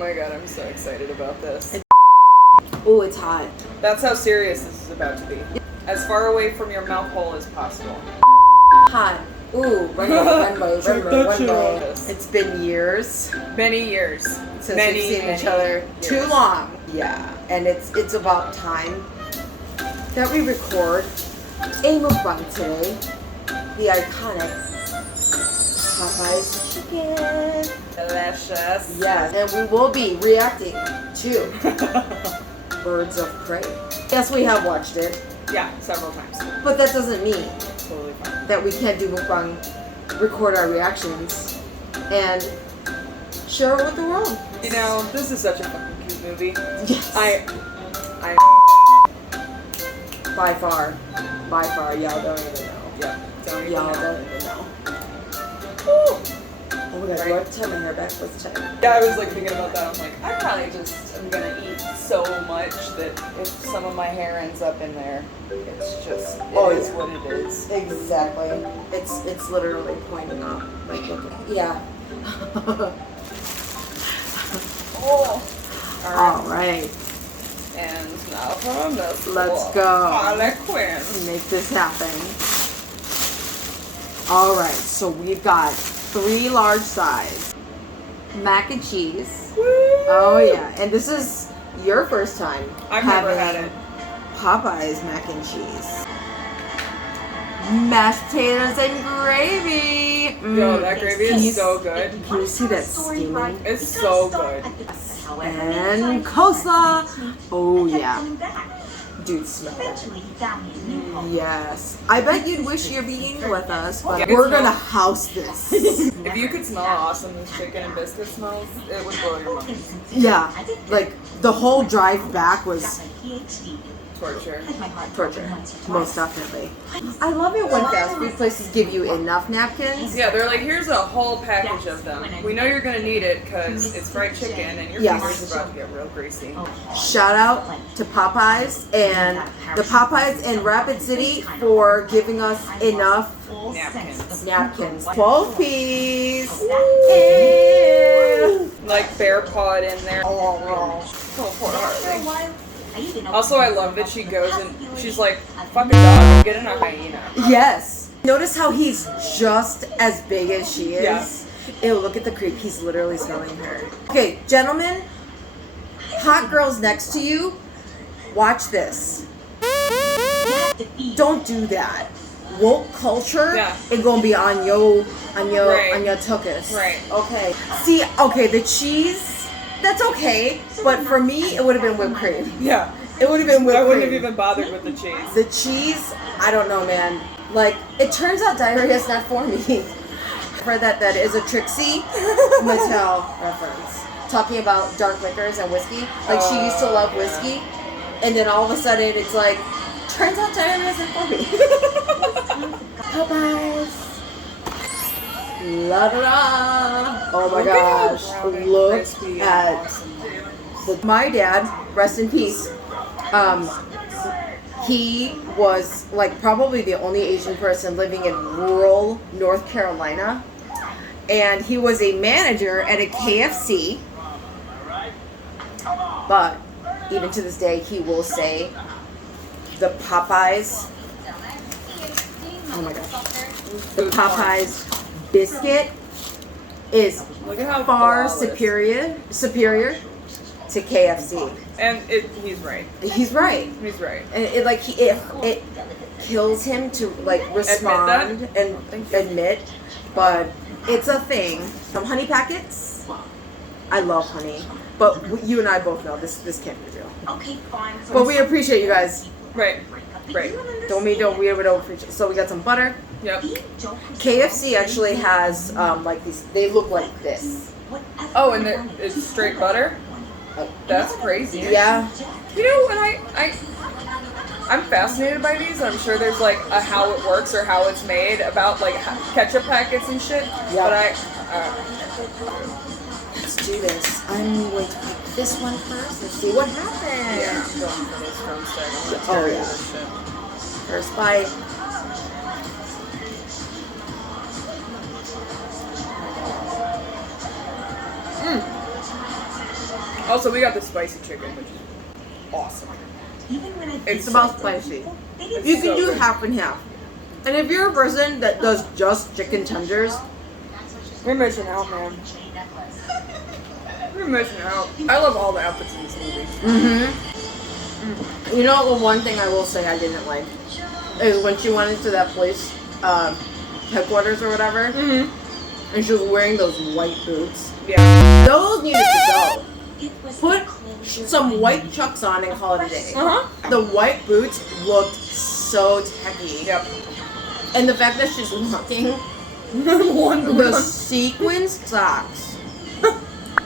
Oh my god, I'm so excited about this. Oh, it's hot. That's how serious this is about to be. As far away from your mouth hole as possible. Hot. Ooh, runway. It's been years. Many years. Since we've seen each other. Years. Too long. Yeah, and it's about time that we record a mukbang today. The iconic Popeyes chicken. Delicious. Yes, and we will be reacting to Birds of Prey. Yes, we have watched it. Yeah, several times. But that doesn't mean Totally fine. that we can't do mukbang, record our reactions, and share it with the world. You know, this is such a fucking cute movie. Yes. I By far, y'all don't even know. yeah, don't even Y'all know. don't even know. Woo. Oh my god, do I have to tie my hair back? Let's check. Yeah, I was like thinking about that. I'm like, I probably just am gonna eat so much that if some of my hair ends up in there, it's just it is yeah. what it is. Exactly. It's literally pointing up. Like, look at yeah. Oh. All right. And now from this. Let's go. Harlequin. Make this happen. All right. So we've got 3 large size mac and cheese. Woo. Oh yeah, and this is your first time I've having never had it. Popeyes mac and cheese. Mashed potatoes and gravy. Yo, that gravy Can you is so good. Can you see that steaming? It's so good. And coleslaw. Oh yeah. Dude, smell it. Yes. I bet you'd wish you're being with us, but we're gonna house this. If you could smell how awesome this chicken and biscuit smells, it would blow your mind. Yeah. Like the whole drive back was Torture. torture. Most definitely. I love it when fast food places give you enough napkins. Yeah, they're like, here's a whole package of them. We know you're gonna need it because it's fried chicken and your Yes. fingers are about to get real greasy. Shout out to Popeyes and the Popeyes in Rapid City for giving us enough napkins. 12 piece. Like bear pawed in there. Oh, poor Harley. Also, I love that she goes and she's like, fuck a dog, I'm getting a hyena. Yes. Notice how he's just as big as she is. Yeah. Ew, look at the creep. He's literally smelling her. Okay, gentlemen, hot girls next to you, watch this. Don't do that. Woke culture is gonna be on your tuchus. Right. Okay. See, okay, the cheese, that's okay, but for me, it would have been whipped cream. Yeah. It would have been whipped I cream. wouldn't have even bothered with the cheese. The cheese, I don't know, man. Like, it turns out diarrhea is not for me. For that is a Trixie Mattel reference. Talking about dark liquors and whiskey. Like, she used to love whiskey, and then all of a sudden, it's like, turns out diarrhea isn't for me. Popeyes. La da da. Oh my gosh. Look at my dad, rest in peace. He was like probably the only Asian person living in rural North Carolina. And he was a manager at a KFC. But even to this day, he will say the Popeyes. Oh my gosh. The Popeyes biscuit is far superior to KFC. And he's right. He's right. He's right. And it kills him to like respond and admit, but it's a thing. Some honey packets. I love honey, but you and I both know this can't be real. Okay, fine. But we appreciate you guys. Right. Right. Don't we don't appreciate. So we got some butter. Yep. KFC actually has like these. They look like this. Oh, and it's straight butter? That's crazy. Yeah. You know, and I'm fascinated by these. I'm sure there's like a how it works or how it's made about like ketchup packets and shit. Yeah. But Let's do this. I'm going to pick this one first and see what happens. yeah, I'm going for this drumstick. I'm gonna Oh, tear yeah. this shit. First bite. Also, we got the spicy chicken, which is awesome. It's about spicy. You can do half and half. And if you're a person that does just chicken tenders, We're missing out, man. We're missing out. I love all the outfits in this movie. You know, the one thing I will say I didn't like is when she went into that police headquarters or whatever, and she was wearing those white boots. Yeah. Those needed to go. Put some white Chucks on and call it a day. The white boots looked so tacky. Yep. And the fact that she's walking the sequin socks.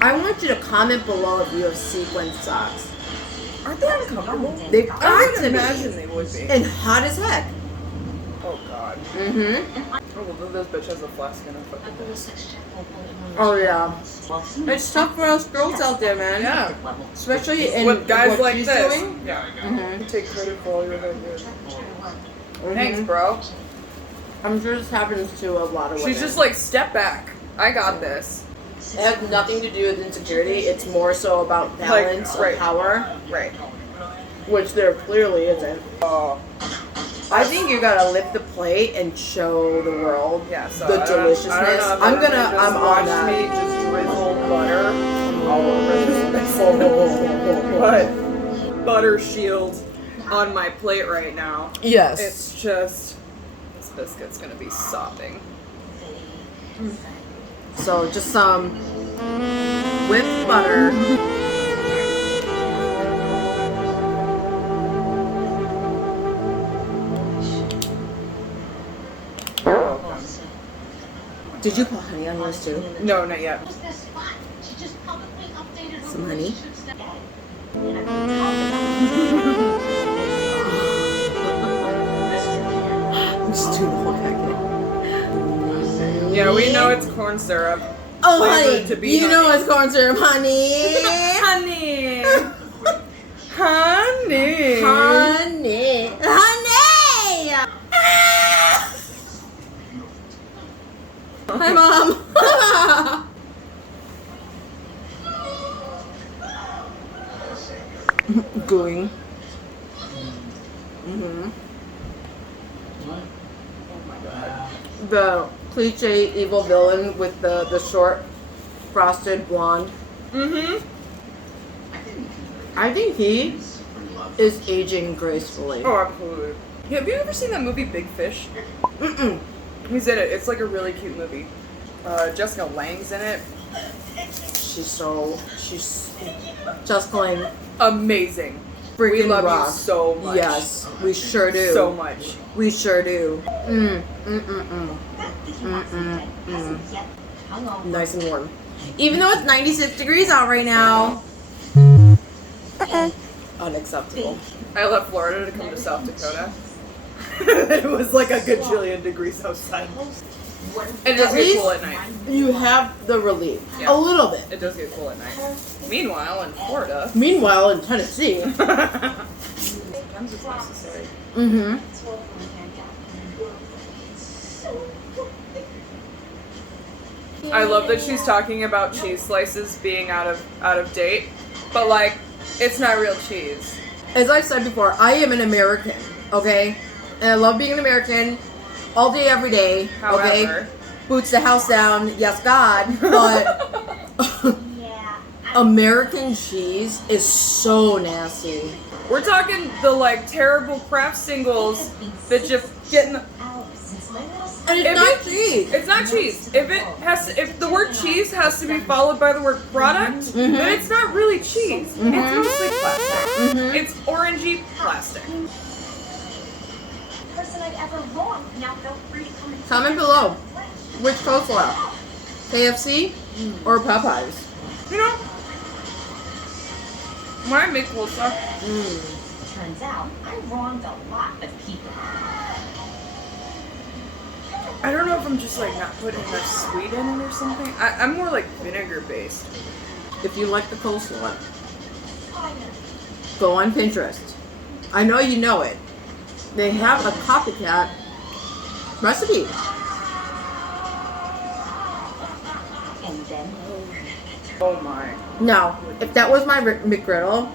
I want you to comment below if you have sequin socks. Aren't they uncomfortable? They've I got would to imagine be. they would be. And hot as heck. Oh god. Oh, well, this bitch has a flask in her fucking face. Oh yeah. It's tough for us girls out there, man. Yeah. Especially in With guys what like she's this. doing. Yeah. You take credit for all your hard work. Thanks, bro. I'm sure this happens to a lot of women. She's just like, step back. I got this. It has nothing to do with insecurity. It's more so about balance right. of power, Right. which there clearly isn't. Oh. I think you gotta lift the plate and show the world Yeah, so the I don't deliciousness. know if I'm everyone on just watched that. me just drizzle butter all over this butter shield on my plate right now. Yes. It's just, this biscuit's gonna be sopping. So just some whipped butter. Did you put honey on yours too? No, not yet. Some honey? Just do the whole packet. Yeah, we know it's corn syrup. Oh, Flavored honey! to be You know honey. it's corn syrup, honey! Honey! Honey! Honey! Honey! Hi, Mom! Gooing. The cliche evil villain with the short, frosted blonde. I think he is aging gracefully. Oh, absolutely. Yeah, have you ever seen that movie Big Fish? He's in it. It's like a really cute movie. Jessica Lange's in it. She's just going Amazing. freaking We love rock. you so much. Yes, we sure do. So much. We sure do. Nice and warm. Even though it's 96 degrees out right now. Unacceptable. I left Florida to come to South Dakota. It was like a gajillion degrees outside. It does At get least cool at night. you have the relief. Yeah. A little bit. It does get cool at night. Meanwhile, in Florida. Meanwhile, in Tennessee. Sometimes it's necessary. I love that she's talking about cheese slices being out of date, but like, it's not real cheese. As I said before, I am an American, okay? And I love being an American all day, every day, okay? However, Boots the house down, yes God, but American cheese is so nasty. we're talking the like terrible craft singles that just get in the, And it's not cheese. It's not cheese. If the word cheese has to be followed by the word product, then it's not really cheese. It's mostly plastic. It's orangey plastic. Comment below. Which coleslaw? KFC or Popeyes? You know, when I make coleslaw, Turns out I wronged a lot of people. I don't know if I'm just like not putting enough sweet in it or something. I'm more like vinegar based. If you like the coleslaw, go on Pinterest. I know you know it. They have a copycat recipe. And then Oh my. No, if that was my McGriddle,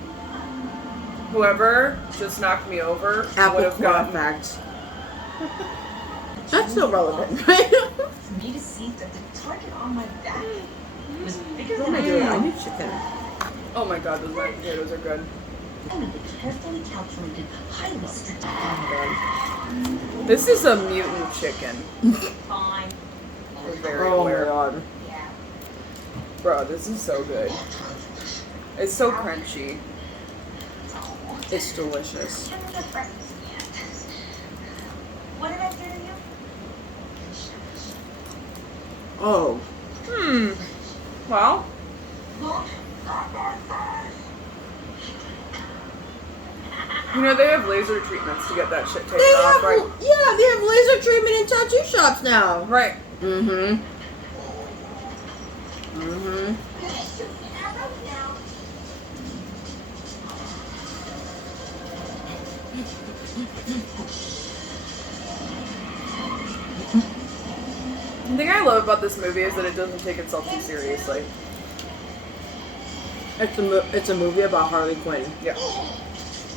Whoever just knocked me over would apple have gotten. fact. That's still relevant, right? For me to see that the target on my back was bigger What than am I I doing? I thought. need chicken. Oh my god, those mashed potatoes are good. One of the carefully calculated, highly strategic. This is a mutant chicken. Fine. We're very Oh my aware. god. Yeah. Bro, this is so good. It's so crunchy. It's delicious. Haven't had breakfast yet. What did I do to you? Oh. Well, you know, they have laser treatments to get that shit taken They off, have, right? yeah, they have laser treatment in tattoo shops now. Right. Mm-hmm. The thing I love about this movie is that it doesn't take itself too seriously. It's a movie about Harley Quinn. Yeah.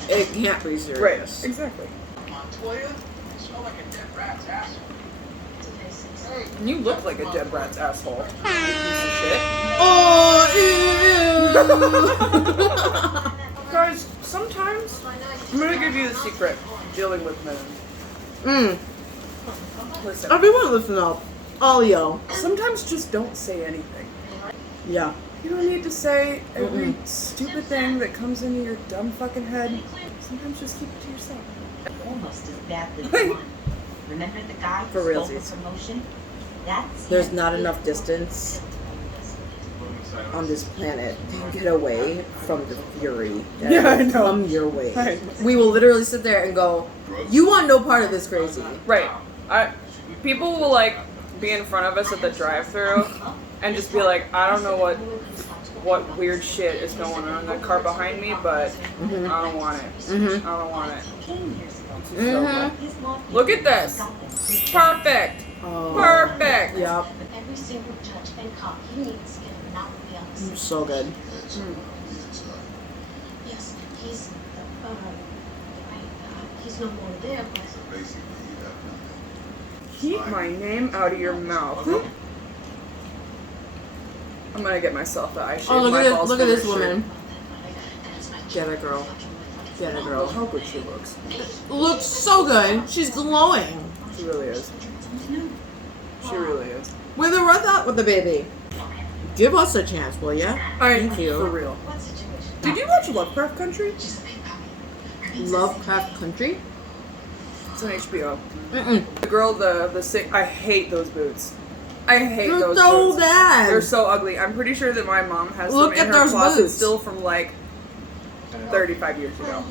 It can't be Right. serious. Exactly. Montoya, you smell like a dead rat's ass. And you look like a dead rat's asshole. You piece of shit. Oh, Guys, sometimes I'm gonna give you the secret of dealing with men. ew. Listen, Everyone listen up. All y'all. sometimes just don't say anything. Yeah. You don't need to say every stupid thing that comes into your dumb fucking head. Sometimes just keep it to yourself. Almost as badly won. Remember the guy For who stole realsies. the promotion? That's There's him. not enough distance on this planet to get away from the fury that Yeah, I will know. come your way. Right. We will literally sit there and go, you want no part of this crazy. Right. People will like be in front of us at the drive-thru and just be like, I don't know what weird shit is going on in that car behind me, but I don't want it. I don't want it. 10 years ago. It's so good. His law Look at this. Perfect. Oh, Perfect. Yep. Every single judge and cop he needs can not be on the same. So good. Yes, he's no more there, but Keep my name out of your mouth. I'm gonna get myself the eye shade. Oh, look my at this! balls Look at for this shirt. woman. Get it, girl. Get it, girl. How good she looks. Looks so good. She's glowing. She really is. She really is. With or without with the baby. Give us a chance, will ya? Thank you. For real. Did you watch Lovecraft Country? Lovecraft Country? It's on HBO. Mm-mm. The girl, the sick. I hate those boots. I hate They're those so boots. bad. They're so ugly. I'm pretty sure that my mom has Look them in at her those closet boots. still from like 35 years ago.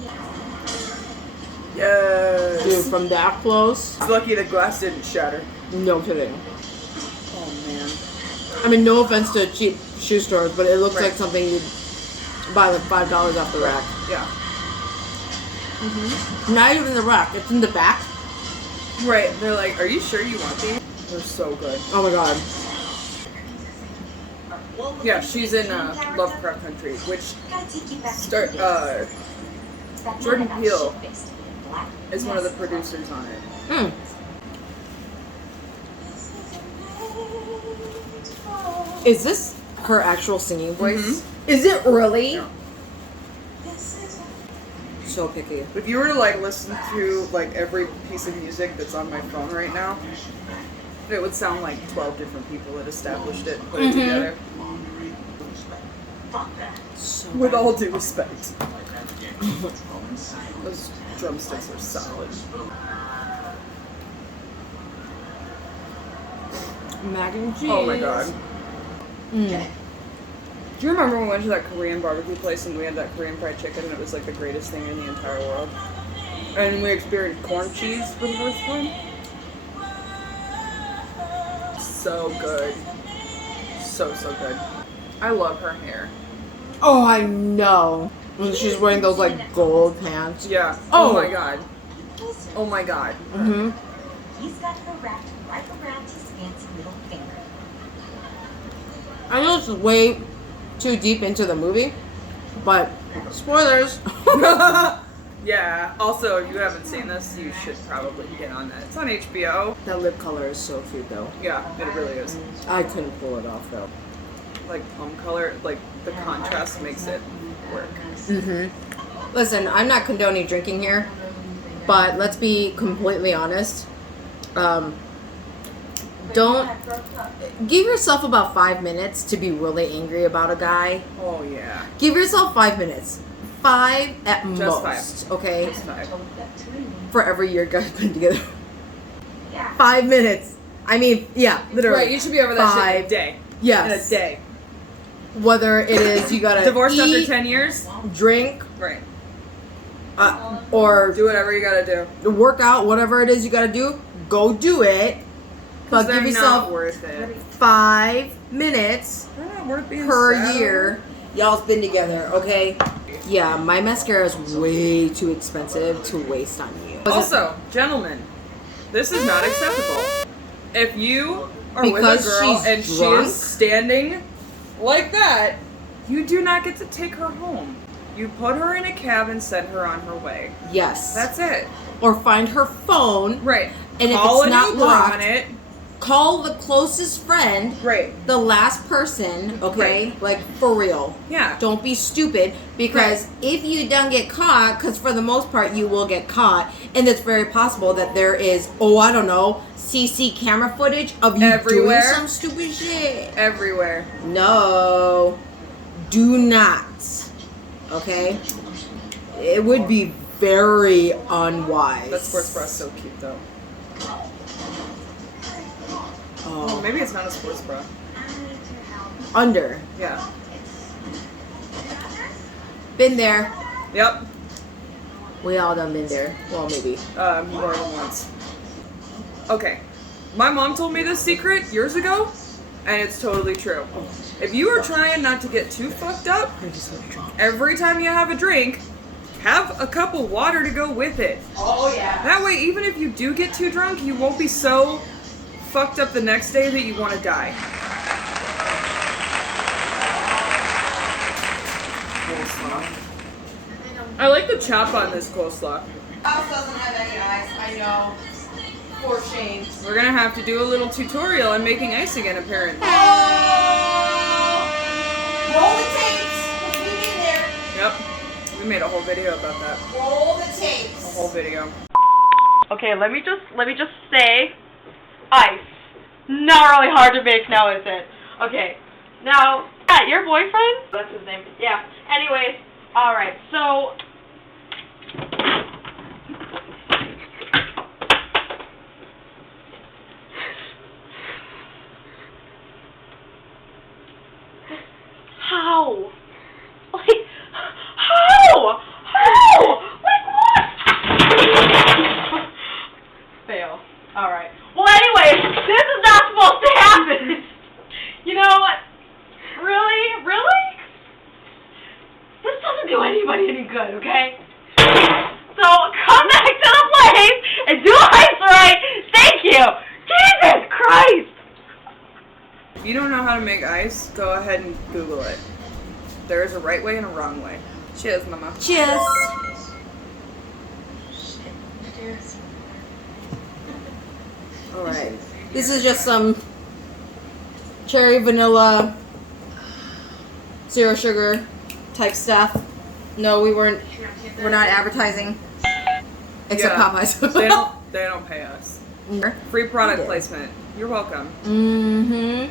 Yes. Dude, from that close? It's lucky the glass didn't shatter. No kidding. Oh man. I mean, no offense to cheap shoe stores, but it looks Right. like something you'd buy like $5 off the rack. Yeah. Not even the rack, it's in the back. Right. They're like, are you sure you want these? They're so good. Oh my god. Yeah, she's in Lovecraft Country, which Jordan Peele is one of the producers on it. Mm. Is this her actual singing voice? Is it really? Yeah. So picky. If you were to like listen to like every piece of music that's on my phone right now, it would sound like 12 different people that established it and put it together. So With all due respect. Those drumsticks are solid. mac and cheese. Oh my god. Mm. Do you remember when we went to that Korean barbecue place and we had that Korean fried chicken and it was like the greatest thing in the entire world? And we experienced corn cheese for the first time? So good. So good. I love her hair. Oh, I know. When she's wearing those like gold pants. Yeah. Oh. Oh my god. Oh my god. Mm-hmm. He's got her wrapped right around his fancy little finger. I know it's way too deep into the movie, but spoilers. Yeah. Also, if you haven't seen this, you should probably get on that. It's on HBO. That lip color is so cute though. Yeah, it really is. I couldn't pull it off though. Like plum color, like the contrast makes it work. Listen, I'm not condoning drinking here, but let's be completely honest. Don't give yourself about 5 minutes to be really angry about a guy. Oh yeah. Give yourself 5 minutes. 5 at Just most. 5. Okay. Just 5. For every year guys been together. 5 minutes. I mean, yeah, literally. Right, you should be over that shit in 5. a day. Yes. In a day. Whether it is you gotta Divorced eat, after 10 years? drink, Right. or Do whatever you gotta do. work out, whatever it is you gotta do, go do it. But They're give yourself not worth it. 5 minutes They're not worth being per sad year. Y'all's been together, okay? Yeah, my mascara is way too expensive to waste on you. Also, gentlemen, this is not acceptable. If you are Because with a girl she's and she drunk? is standing like that, you do not get to take her home. You put her in a cab and send her on her way. Yes. That's it. Or find her phone. Right. And if Call it's an not Uber locked, on it. call the closest friend, Right. the last person, okay? Right. Like, for real. Yeah. Don't be stupid, because if you don't get caught, because for the most part you will get caught, and it's very possible that there is, I don't know, CC camera footage of you Everywhere. doing some stupid shit. Everywhere. No. Do not. Okay? It would be very unwise. That sports bra is so cute though. Oh, Oh. maybe it's not a sports bra. Under. Yeah. Been there. Yep. We all done been there. Well, maybe. More than once. Okay. My mom told me this secret years ago, and it's totally true. If you are trying not to get too fucked up, every time you have a drink, have a cup of water to go with it. Oh, yeah. That way, even if you do get too drunk, you won't be so fucked up the next day that you want to die. Coleslaw. I like the chop on this coleslaw. House doesn't have any ice. I know. For shame. We're gonna have to do a little tutorial on making ice again, apparently. Roll the tapes. We've been there. Yep. We made a whole video about that. Roll the tapes. A whole video. Okay, let me just say, ice. Not really hard to make now, is it? Okay, now, your boyfriend? That's his name. Yeah. Anyways, alright, so... How? Like, how? Like, what? Fail. Alright. Well, anyways, this is not supposed to happen. You know what? Really? Really? This doesn't do anybody any good, okay? So, come back to the place and do ice right. Thank you. Jesus Christ. If you don't know how to make ice, go ahead and Google it. There is a right way and a wrong way. Cheers, mama. Cheers. Alright. This is just some cherry vanilla, zero sugar type stuff. No, we're not advertising. Except Yeah. Popeyes. They don't pay us. Free product placement. You're welcome. Mm-hmm.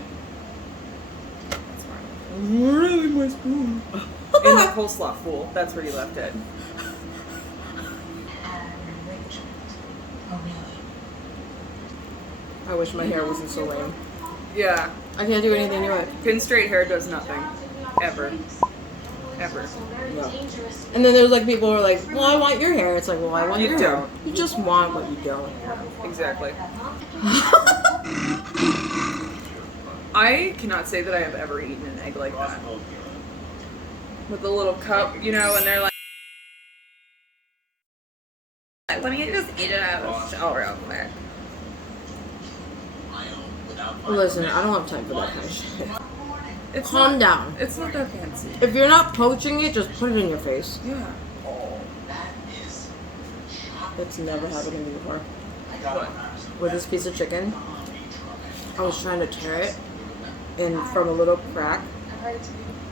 Really, my spoon. In the coleslaw, fool. That's where you left it. I wish my hair wasn't so lame. Yeah. I can't do anything to it. Pin straight hair does nothing. Ever. Ever. No. And then there's like people who are like, well, I want your hair. It's like, well, I want You your don't. hair. You just want what you don't. Exactly. I cannot say that I have ever eaten an egg like that. With a little cup, you know, and they're like, let me just eat it out of the shell real quick. Listen, I don't have time for that kind of shit. Calm down. It's not that fancy. If you're not poaching it, just put it in your face. Yeah. It's never happened to me before. What? With this piece of chicken, I was trying to tear it, and from a little crack,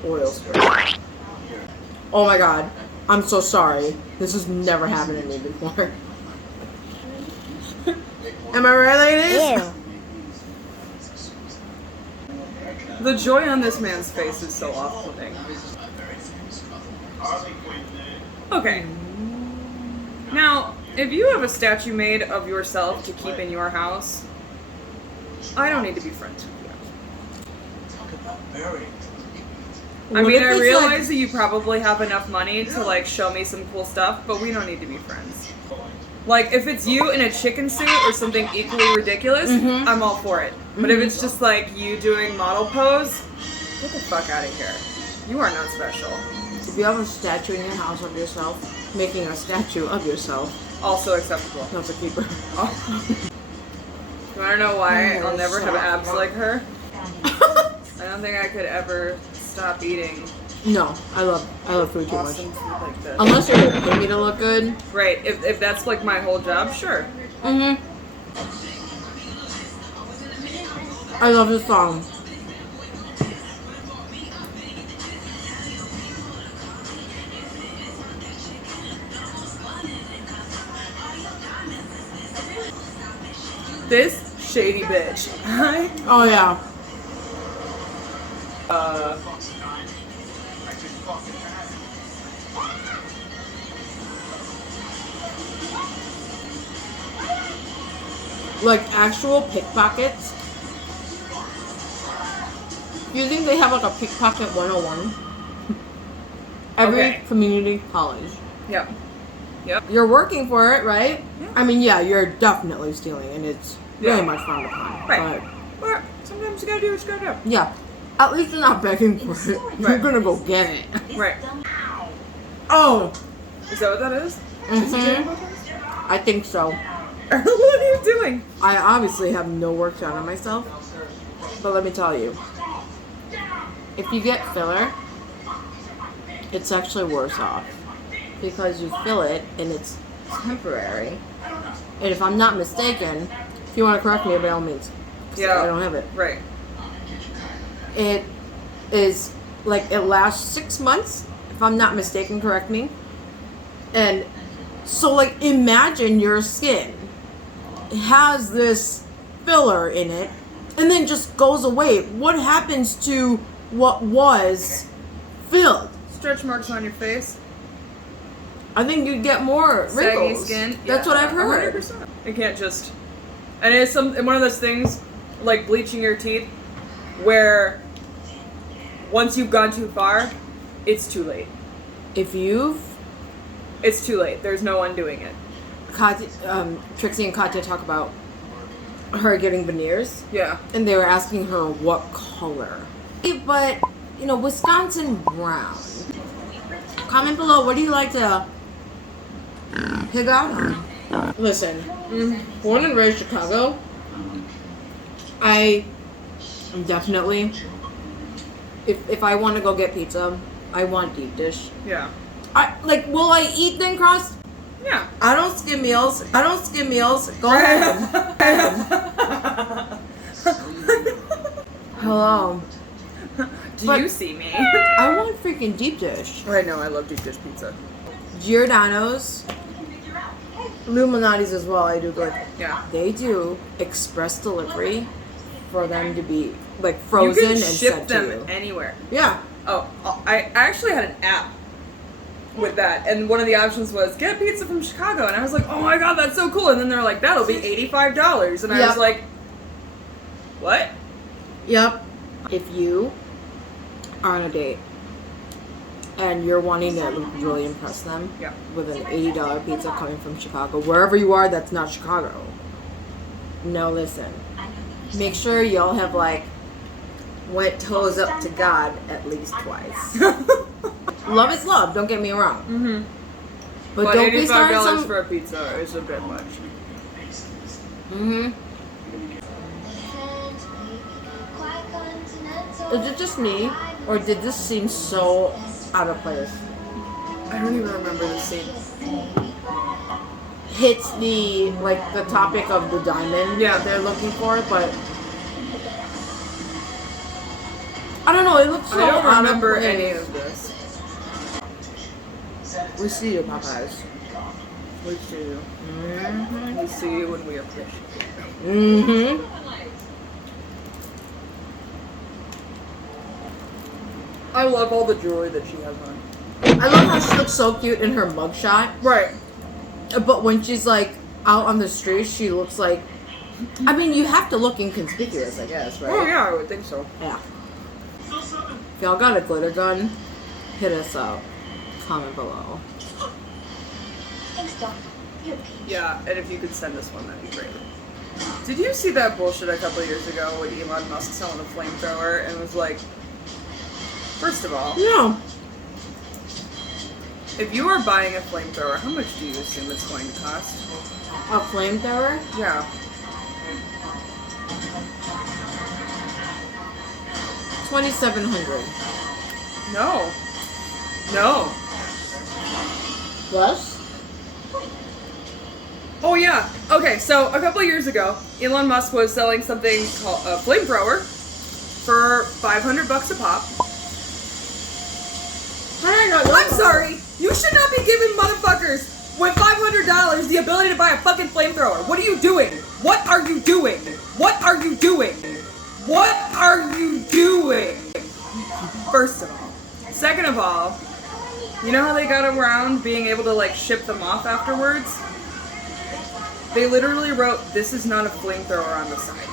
oil sprayed. Oh my god. I'm so sorry. This has never happened to me before. Am I right, ladies? Ew. The joy on this man's face is so off-putting. Okay. Now, if you have a statue made of yourself to keep in your house, I don't need to be friends with you. I What mean, if I it's realize like- that you probably have enough money to like show me some cool stuff, but we don't need to be friends. Like, if it's you in a chicken suit or something equally ridiculous, I'm all for it. But if it's just like you doing model pose, get the fuck out of here. You are not special. If you have a statue in your house of yourself, making a statue of yourself, Also acceptable. that's a keeper. You wanna know why Oh, I'll never have shut up. abs like her? I don't think I could ever stop eating No, I love food too much. awesome food like this. Unless you're paying me to look good. Right, if that's like my whole job, sure. I love this song. This shady bitch. Oh yeah. Like actual pickpockets. You think they have like a pickpocket 101? Every Okay. community college. Yep. You're working for it, right? Yeah. I mean, yeah, you're definitely stealing, and it's Yeah. very much frowned upon. Right. But sometimes you gotta do what you gotta But yeah, at least you're not begging for it. You're Right. gonna go get it. do. Right. Oh, Is that what that is? I think so. What are you doing? I obviously have no work done on myself, but let me tell you, if you get filler, it's actually worse off because you fill it and it's temporary. And if I'm not mistaken, if you want to correct me by all means, 'cause Yeah. I don't have it. Right. It is like it lasts 6 months, if I'm not mistaken. Correct me. And so, like, imagine your skin has this filler in it and then just goes away. What happens to what was filled? Stretch marks on your face. I think you'd get more Saggy wrinkles. skin. That's Yeah, what I've heard. 100%. It can't just. And it's one of those things, like bleaching your teeth, where once you've gone too far, it's too late. If you've It's too late. There's no undoing it. Trixie and Katya talk about her getting veneers, Yeah. and they were asking her what color. But, you know, Wisconsin brown. Comment below, what do you like to pick out on? Listen, born and raised Chicago, I am definitely, if I want to go get pizza, I want deep dish. Yeah. Will I eat thin crust? Yeah. I don't skim meals. Go ahead. Hello. Do But- you see me? I want freaking deep dish. I know. I love deep dish pizza. Giordano's, Illuminati's as well. I do good. Yeah. They do express delivery for them to be like frozen you can and ship sent them to you. anywhere. Yeah. Oh, I actually had an app with that, and one of the options was get a pizza from Chicago, and I was like, oh my god, that's so cool. And then they're like, that'll be $85, and I Yep. was like, what? Yep. If you are on a date and you're wanting to really impress them Yeah. with an $80 pizza coming from Chicago, wherever you are, that's not Chicago. No, listen. Make sure y'all have like went toes up to God at least twice. Love is love. Don't get me wrong. Mm-hmm. But don't be $85 starting some. for a pizza is a bit much. Mm-hmm. Is it just me, or did this seem so out of place? I don't even remember the scene. Hits the topic of the diamond Yeah. that they're looking for, but I don't know. It looks so I don't out remember of place. any of this. We see you, Popeyes. We see you. Mm-hmm. We see you when we appreciate you. Mm-hmm. I love all the jewelry that she has on. I love how she looks so cute in her mugshot, Right. but when she's like out on the street, she looks like. I mean, you have to look inconspicuous, I guess, right? Oh yeah, I would think so. Yeah. If y'all got a glitter gun, hit us up. Comment below. Thanks, Doc. You're a peach. Yeah, and if you could send us one, that'd be great. Did you see that bullshit a couple of years ago when Elon Musk selling a flamethrower and was like, first of all, No. if you are buying a flamethrower, how much do you assume it's going to cost? A flamethrower? Yeah. $2,700. No. No. Less? Oh yeah. Okay, so a couple of years ago, Elon Musk was selling something called a flamethrower for $500 a pop. How did I not know I'm that? sorry. You should not be giving motherfuckers with $500 the ability to buy a fucking flamethrower. What are you doing? What are you doing? What are you doing? What are you doing? First of all. Second of all, you know how they got around being able to like ship them off afterwards? They literally wrote, "This is not a flamethrower" on the side.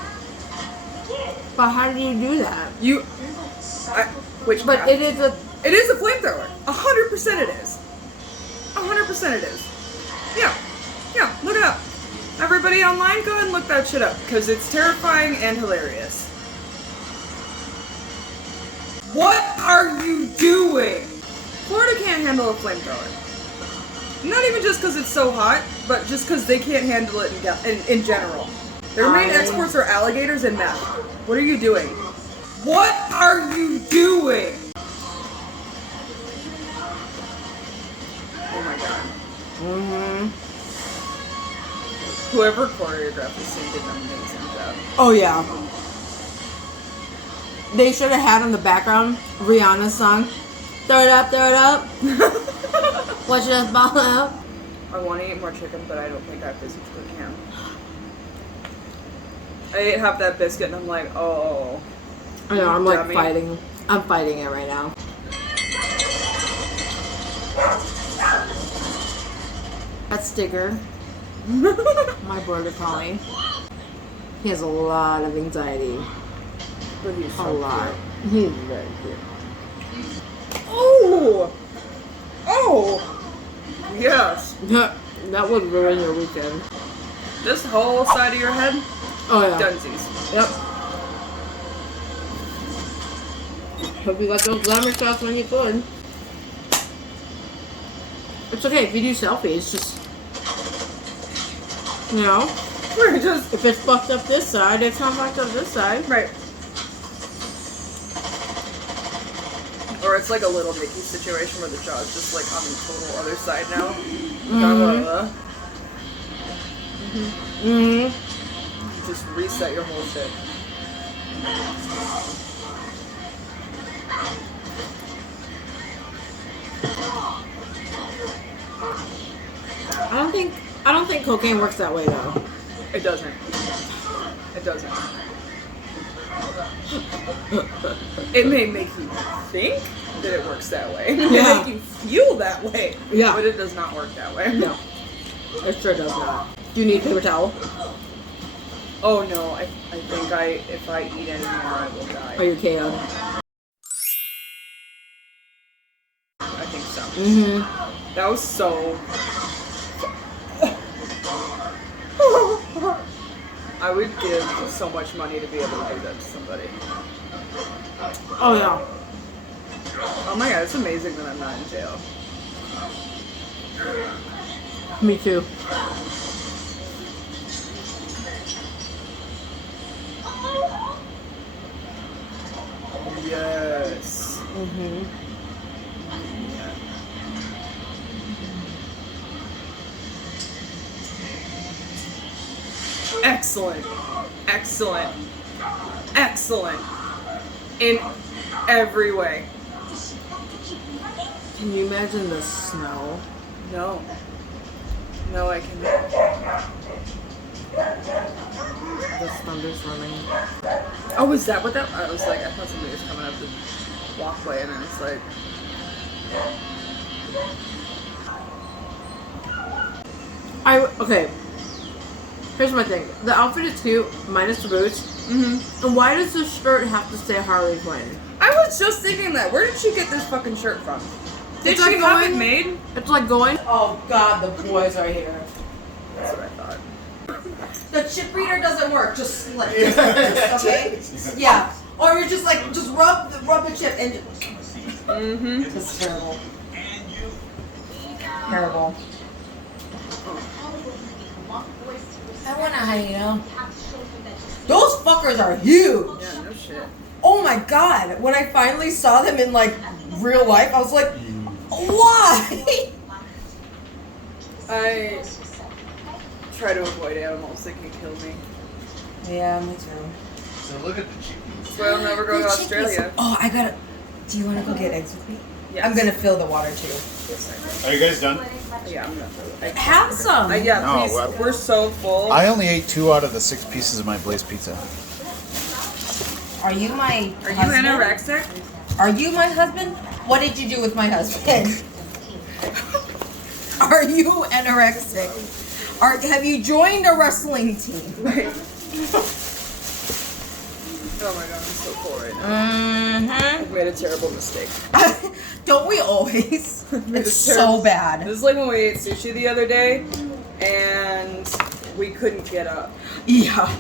But how do you do that? Witchcraft. But it is a. It is a flamethrower. 100% it is. 100% it is. Yeah. Yeah, look it up. Everybody online, go ahead and look that shit up, because it's terrifying and hilarious. What are you doing? Florida can't handle a flamethrower. Not even just because it's so hot, but just because they can't handle it in general. Their main exports are alligators and meth. What are you doing? What are you doing? Oh my god. Mm-hmm. Whoever choreographed this scene did an amazing job. Oh yeah. They should have had on the background Rihanna's song. Throw it up, throw it up. Watch us ball out. I want to eat more chicken, but I don't think I physically can. I ate half that biscuit and I'm like, oh. I know, I'm like Dummy. fighting. I'm fighting it right now. That's Sticker, my border collie. He has a lot of anxiety. But he's A so lot. cute. He's very cute. Oh! Oh! Yes. That would ruin your weekend. This whole side of your head, Oh yeah. dunsies. Yep. Hope you got those glamour shots when you could. It's okay if you do selfies, just, you know, We're just, if it's fucked up this side, it's not fucked up this side. right. Or it's like a little Mickey situation where the jaw's just like on the total other side now. Mm-hmm. Just reset your whole shit. I don't think cocaine works that way though. It doesn't. It doesn't. It may make you think that it works that way. It may Yeah. make you feel that way. Yeah. But it does not work that way. No. It sure does not. Do you need paper towel? Oh no, I think if I eat any more, I will die. Are you KO'd? I think so. Mm-hmm. That was so. I would give so much money to be able to do that to somebody. Oh yeah. Oh my god, it's amazing that I'm not in jail. Me too. Mm-hmm. Excellent. Excellent. Excellent. In every way. Can you imagine the snow? No. No, I cannot. The thunder's running. Oh, is that what that? I was like, I thought somebody was coming up the walkway, and I was like, Okay. Here's my thing. The outfit is cute, minus the boots. mm-hmm. And why does the shirt have to say Harley Quinn? I was just thinking that. Where did she get this fucking shirt from? Did It's she like have it going- made? It's like going. Oh God, the boys are here. That's what I thought. The chip reader doesn't work. Just like okay. Yeah. Or you're just like just rub the chip and. Mm-hmm. It's terrible. Terrible. I wanna, those fuckers are huge. Yeah, no shit. Oh my God! When I finally saw them in like real life, I was like, why? I try to avoid animals that can kill me. Yeah, me too. So look at the chickens. That's why I'll never go to Australia. Oh, I gotta. Do you want to go get eggs with me? Yes. I'm gonna fill the water too. Are you guys done? Yeah, I'm not. Have some. Yeah, No, please. well- We're so full. I only ate 2 out of the 6 pieces of my Blaze pizza. Are you my Are you husband? anorexic? Are you my husband? What did you do with my husband? Are you anorexic? Have you joined a wrestling team? Right. Oh my god, I'm so full right now. Mm-hmm. I've made a terrible mistake. Don't we always? Made It's a so terrible- bad. This is like when we ate sushi the other day, and we couldn't get up. Yeah.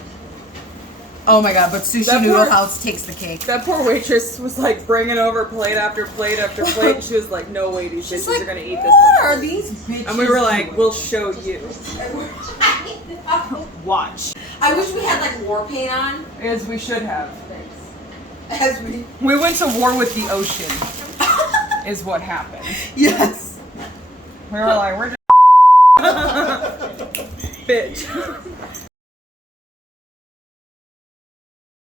Oh my God! But Sushi That Noodle poor- House takes the cake. That poor waitress was like bringing over plate after plate after plate. And she was like, "No way, these bitches are gonna eat this." What much are food." these bitches? And we were like, doing? "We'll show you. Watch." I wish we had like war paint on. As we should have. As we. We went to war with the ocean. Is what happened. Yes. We were like, we're just bitch.